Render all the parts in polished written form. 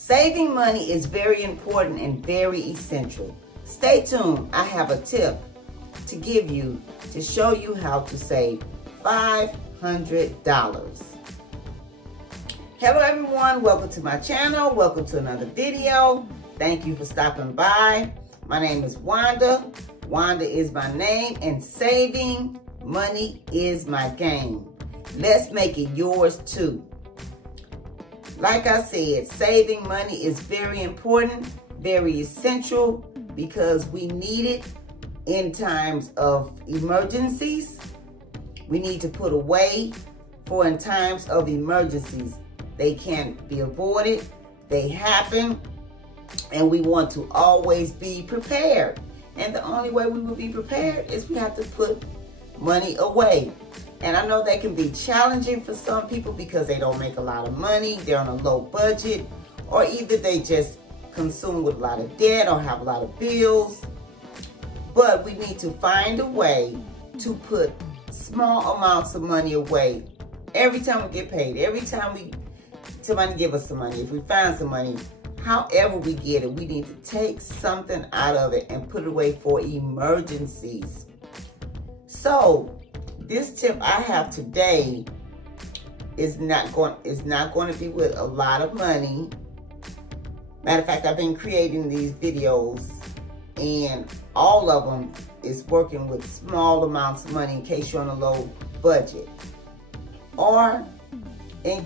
Saving money is very important and very essential. Stay tuned. I have a tip to give you to show you how to save $500. Hello everyone, welcome to my channel. Welcome to another video. Thank you for stopping by. My name is Wanda. Wanda is my name and saving money is my game. Let's make it yours too. Like I said, saving money is very important, very essential because we need it in times of emergencies. We need to put away for in times of emergencies. They can't be avoided, they happen, and we want to always be prepared. And the only way we will be prepared is we have to put money away. And I know that can be challenging for some people because they don't make a lot of money, they're on a low budget, or either they just consume with a lot of debt or have a lot of bills. But we need to find a way to put small amounts of money away every time we get paid, every time somebody give us some money, if we find some money, however we get it, we need to take something out of it and put it away for emergencies. So this tip I have today is not going to be with a lot of money. Matter of fact, I've been creating these videos and all of them is working with small amounts of money in case you're on a low budget. Or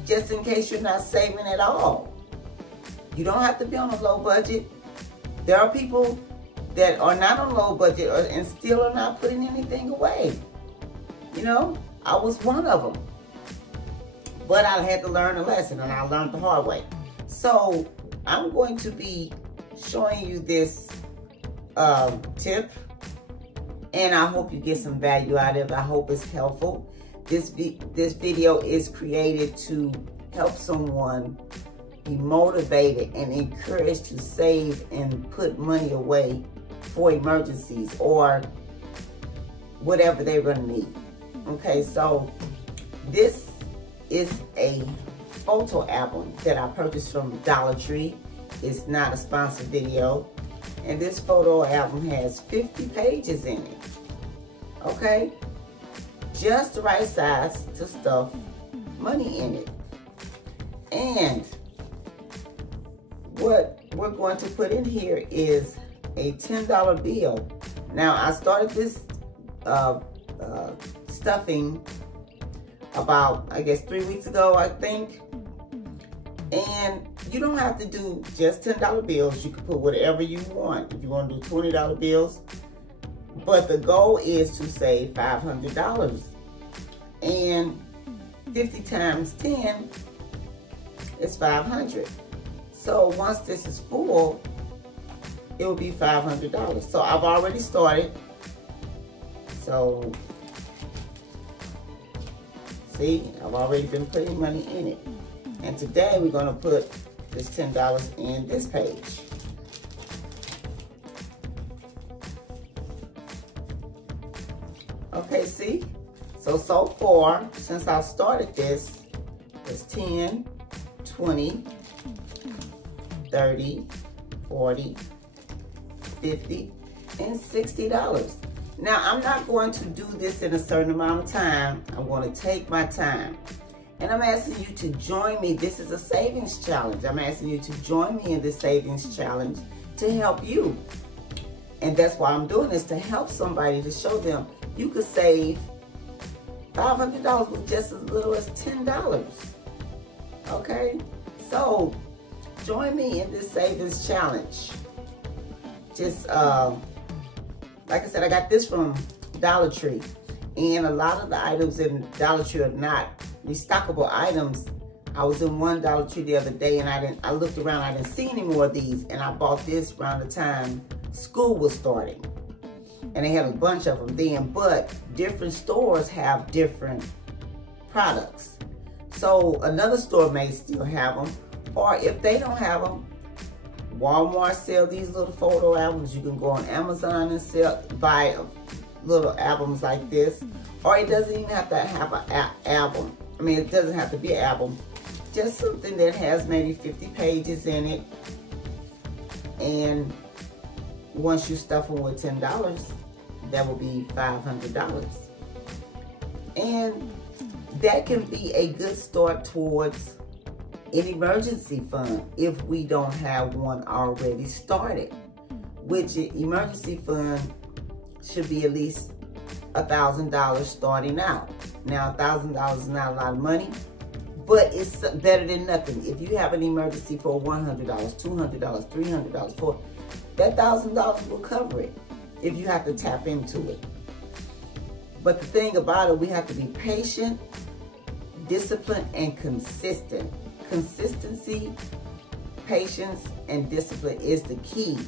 just in case you're not saving at all. You don't have to be on a low budget. There are people that are not on a low budget and still are not putting anything away. You know, I was one of them. But I had to learn a lesson and I learned the hard way. So I'm going to be showing you this tip and I hope you get some value out of it. I hope it's helpful. This video is created to help someone be motivated and encouraged to save and put money away for emergencies or whatever they're going to need. Okay, so this is a photo album that I purchased from Dollar Tree. It's not a sponsored video. And this photo album has 50 pages in it. Okay? Just the right size to stuff money in it. And what we're going to put in here is a $10 bill. Now, I started this stuffing about, I guess, 3 weeks ago, I think. And you don't have to do just $10 bills. You can put whatever you want. If you want to do $20 bills. But the goal is to save $500. And 50 times 10 is 500. So once this is full, it will be $500. So I've already started. So, see, I've already been putting money in it. And today we're going to put this $10 in this page. Okay, see? So far, since I started this, it's 10, 20, 30, 40, 50, and $60. Now, I'm not going to do this in a certain amount of time. I'm going to take my time. And I'm asking you to join me. This is a savings challenge. I'm asking you to join me in this savings challenge to help you. And that's why I'm doing this, to help somebody, to show them you could save $500 with just as little as $10. Okay? So, join me in this savings challenge. Just, like I said, I got this from Dollar Tree. And a lot of the items in Dollar Tree are not restockable items. I was in one Dollar Tree the other day and I looked around, I didn't see any more of these. And I bought this around the time school was starting. And they had a bunch of them then, but different stores have different products. So another store may still have them, or if they don't have them, Walmart sell these little photo albums. You can go on Amazon and buy little albums like this, or it doesn't even have to have an album. I mean, it doesn't have to be an album. just something that has maybe 50 pages in it. And once you stuff them with $10, that will be $500. And that can be a good start towards an emergency fund if we don't have one already started, which emergency fund should be at least $1,000 starting out. Now, $1,000 is not a lot of money, but it's better than nothing. If you have an emergency for $100, $200, $300, for that $1,000 will cover it if you have to tap into it. But the thing about it, we have to be patient, disciplined, and consistent. Consistency, patience, and discipline is the key.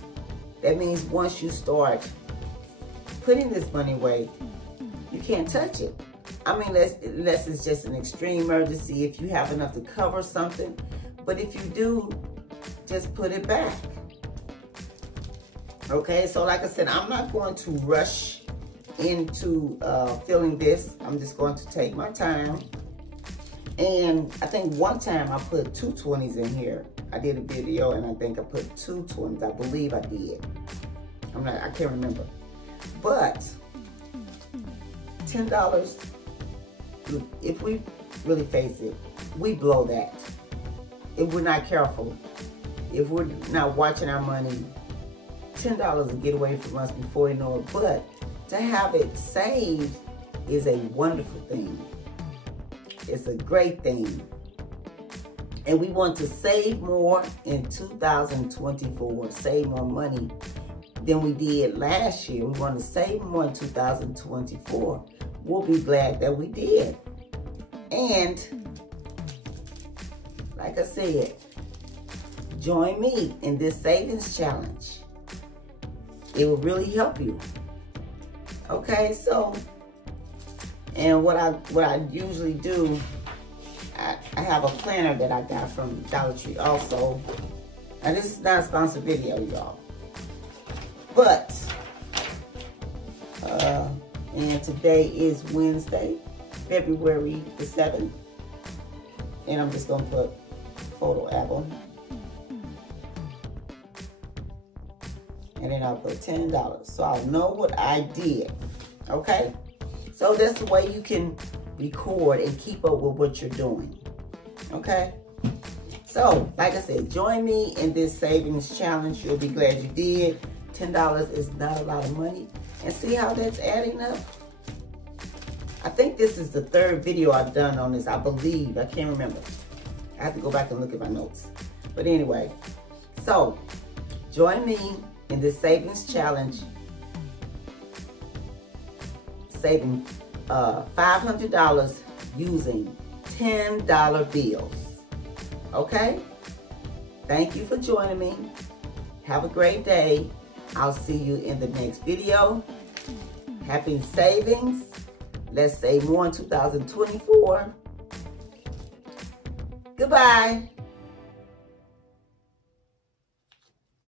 That means once you start putting this money away, you can't touch it. I mean, unless it's just an extreme emergency, if you have enough to cover something. But if you do, just put it back. Okay, so like I said, I'm not going to rush into filling this. I'm just going to take my time. And I think one time I put 2 20s in here. I did a video and I think I put 2 20s. I believe I did. I can't remember. But $10, if we really face it, we blow that. If we're not careful, if we're not watching our money, $10 will get away from us before we know it. But to have it saved is a wonderful thing. It's a great thing. And we want to save more in 2024, save more money than we did last year. We want to save more in 2024. We'll be glad that we did. And like I said, join me in this savings challenge. It will really help you. Okay, so, and what I usually do, I have a planner that I got from Dollar Tree also. Now this is not a sponsored video, y'all. But, and today is Wednesday, February the 7th. And I'm just gonna put photo album. And then I'll put $10. So I'll know what I did, okay? So that's the way you can record and keep up with what you're doing, okay? So, like I said, join me in this savings challenge. You'll be glad you did. $10 is not a lot of money. And see how that's adding up? I think this is the 3rd video I've done on this, I believe. I can't remember. I have to go back and look at my notes. But anyway, so join me in this savings challenge, saving $500 using $10 bills. Okay? Thank you for joining me. Have a great day. I'll see you in the next video. Happy savings. Let's save more in 2024. Goodbye.